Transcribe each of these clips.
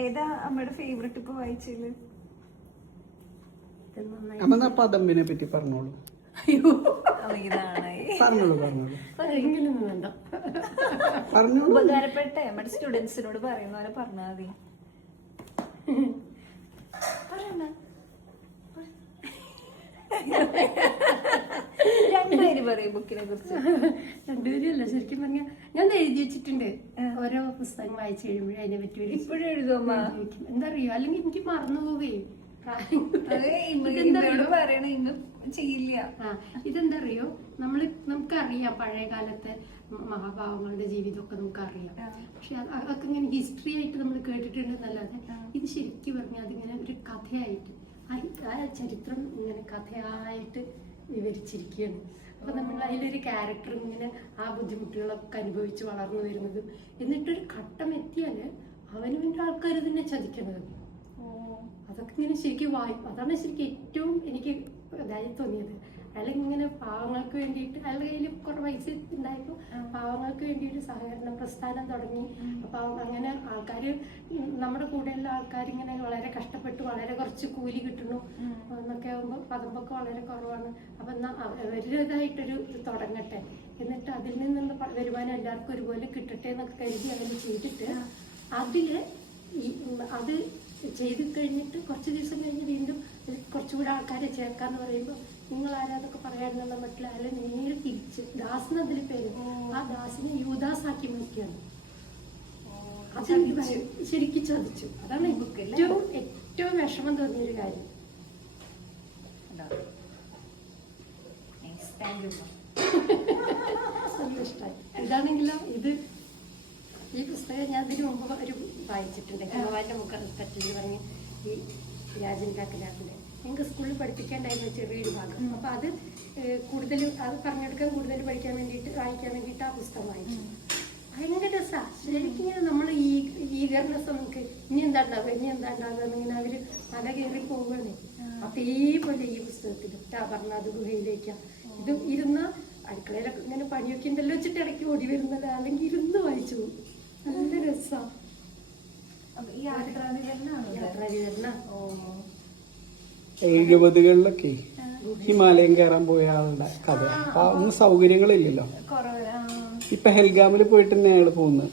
ഏതാ അമ്മയുടെ ഫേവറേറ്റ് ഇപ്പൊ വായിച്ചത്? അമ്മ പദമ്പിനെ പറ്റി പറഞ്ഞോളൂ. ഉപകാരപ്പെട്ടെ നമ്മുടെ സ്റ്റുഡൻസിനോട് പറയുന്ന പോലെ പറഞ്ഞാൽ മതി. രണ്ടുപേര് പറയും ബുക്കിനെ കുറിച്ച്. രണ്ടുപേരല്ല, ശരിക്കും പറഞ്ഞാൽ ഞാൻ എഴുതി വെച്ചിട്ടുണ്ട്. ഓരോ പുസ്തകം വായിച്ചു കഴിയുമ്പോഴും അതിനെ പറ്റി ഇപ്പോഴും എഴുതുമ്പോ എന്താ അറിയോ, അല്ലെങ്കിൽ എനിക്ക് മറന്നു പോവുകയും ചെയ്യില്ല. ഇതെന്താ അറിയോ, നമുക്കറിയാം പഴയ കാലത്തെ മഹാഭാവങ്ങളുടെ ജീവിതമൊക്കെ നമുക്കറിയാം. പക്ഷെ അതൊക്കെ ഇങ്ങനെ ഹിസ്റ്ററി ആയിട്ട് നമ്മൾ കേട്ടിട്ടുണ്ടെന്നല്ലാതെ ഇത് ശരിക്കും പറഞ്ഞാൽ അതിങ്ങനെ ഒരു കഥയായിട്ട് ആ ചരിത്രം ഇങ്ങനെ കഥയായിട്ട് വിവരിച്ചിരിക്കുകയാണ്. അപ്പൊ നമ്മൾ അതിലൊരു ക്യാരക്ടർ ഇങ്ങനെ ആ ബുദ്ധിമുട്ടുകളൊക്കെ അനുഭവിച്ച് വളർന്നു വരുന്നതും എന്നിട്ടൊരു ഘട്ടം എത്തിയാല് അവനവന്റെ ആൾക്കാർ തന്നെ ചതിക്കണത്. അതൊക്കെ ഇങ്ങനെ ശരിക്കും അതാണ് ശരിക്കും ഏറ്റവും എനിക്ക് ഇതായി തോന്നിയത്. അയാൾ ഇങ്ങനെ പാവങ്ങൾക്ക് വേണ്ടിയിട്ട് അയാളുടെ കയ്യിൽ കുറെ പൈസ ഉണ്ടായപ്പോൾ പാവങ്ങൾക്ക് വേണ്ടി ഒരു സഹകരണ പ്രസ്ഥാനം തുടങ്ങി. അപ്പൊ അങ്ങനെ ആൾക്കാർ, നമ്മുടെ കൂടെയുള്ള ആൾക്കാർ ഇങ്ങനെ വളരെ കഷ്ടപ്പെട്ട് വളരെ കുറച്ച് കൂലി കിട്ടുന്നു എന്നൊക്കെ ആകുമ്പോൾ പദമ്പൊക്കെ വളരെ കുറവാണ്. അപ്പൊ എന്നാൽ അവരുടേതായിട്ടൊരു തുടങ്ങട്ടെ, എന്നിട്ട് അതിൽ നിന്നുള്ള വരുമാനം എല്ലാവർക്കും ഒരുപോലെ കിട്ടട്ടെ എന്നൊക്കെ കരുതി അങ്ങനെ ചെയ്തിട്ട് അത് ചെയ്ത് കഴിഞ്ഞിട്ട് കുറച്ച് ദിവസം കഴിഞ്ഞ് വീണ്ടും കുറച്ചുകൂടെ ആൾക്കാരെ ചേർക്കാന്ന് പറയുമ്പോൾ നിങ്ങൾ ആരാതൊക്കെ പറയാറുണ്ടെന്ന മറ്റുള്ള അയാളെ നേരെ തിരിച്ച് ദാസൻ അതിൽ പേര്, ആ ദാസിനെ യുവദാസ് ആക്കി മാറ്റിയാണ്. അതെനിക്ക് ശരിക്കും ചതിച്ചു. അതാണ് ഏറ്റവും വിഷമം തോന്നിയൊരു കാര്യം. സന്തോഷമായി. ഇതാണെങ്കിലോ ഈ പുസ്തകം ഞാൻ ഇതിനു മുമ്പ് ഒരു വായിച്ചിട്ടുണ്ട്. ഭഗവാന്റെ മുഖത്തിൽ പറഞ്ഞ് ഈ രാജൻ കാക്കലാക്കിന്റെ ഞങ്ങൾക്ക് സ്കൂളിൽ പഠിപ്പിക്കാണ്ടായിരുന്ന ചെറിയൊരു ഭാഗം. അപ്പൊ അത് പറഞ്ഞെടുക്കാൻ കൂടുതൽ പഠിക്കാൻ വേണ്ടിയിട്ട് വായിക്കാൻ വേണ്ടിയിട്ട് ആ പുസ്തകം വായിച്ചു. ഭയങ്കര രസാ. ശരിക്കും ഇങ്ങനെ നമ്മൾ ഈഗർനെസ് നമുക്ക് ഇനി എന്താ ഉണ്ടാകുക എന്നിങ്ങനെ അവര് മല കയറി പോവുകയാണ്. അതേപോലെ ഈ പുസ്തകത്തിൽ പറഞ്ഞത് ഗുഹയിലേക്കാ ഇത് ഇരുന്ന അടുക്കളയിലൊക്കെ ഇങ്ങനെ പണിയൊക്കെ ഉണ്ടല്ലോ വെച്ചിട്ട് ഇടയ്ക്ക് ഓടി വരുന്നത്, അല്ലെങ്കിൽ ഇരുന്ന് വായിച്ചു പോകും. നല്ല രസാ. യാത്രാവിവരണ 70കളിലൊക്കെ ഹിമാലയം കയറാൻ പോയ ആളുടെ കഥ. അപ്പൊ ഒന്നും സൗകര്യങ്ങളില്ലല്ലോ. ഇപ്പൊ ഹെൽഗാമിൽ പോയിട്ട് തന്നെ അയാള് പോകുന്നത്.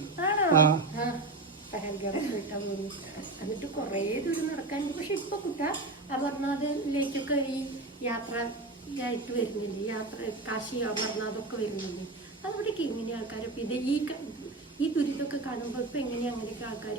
പഹൽഗാമിൽ പോയിട്ടാ പോകുന്നത്. എന്നിട്ട് കുറേ ദൂരം നടക്കാൻ. പക്ഷെ ഇപ്പൊ അമർനാഥിലേക്കൊക്കെ ഈ യാത്രയായിട്ട് വരുന്നില്ലേ, കാശി അമർനാഥൊക്കെ വരുന്നില്ലേ, അതവിടേക്ക് എങ്ങനെയാ ആൾക്കാർ ഈ ദുരിതമൊക്കെ കാണുമ്പോൾ ഇപ്പൊ എങ്ങനെയാ അങ്ങനെയൊക്കെ ആൾക്കാർ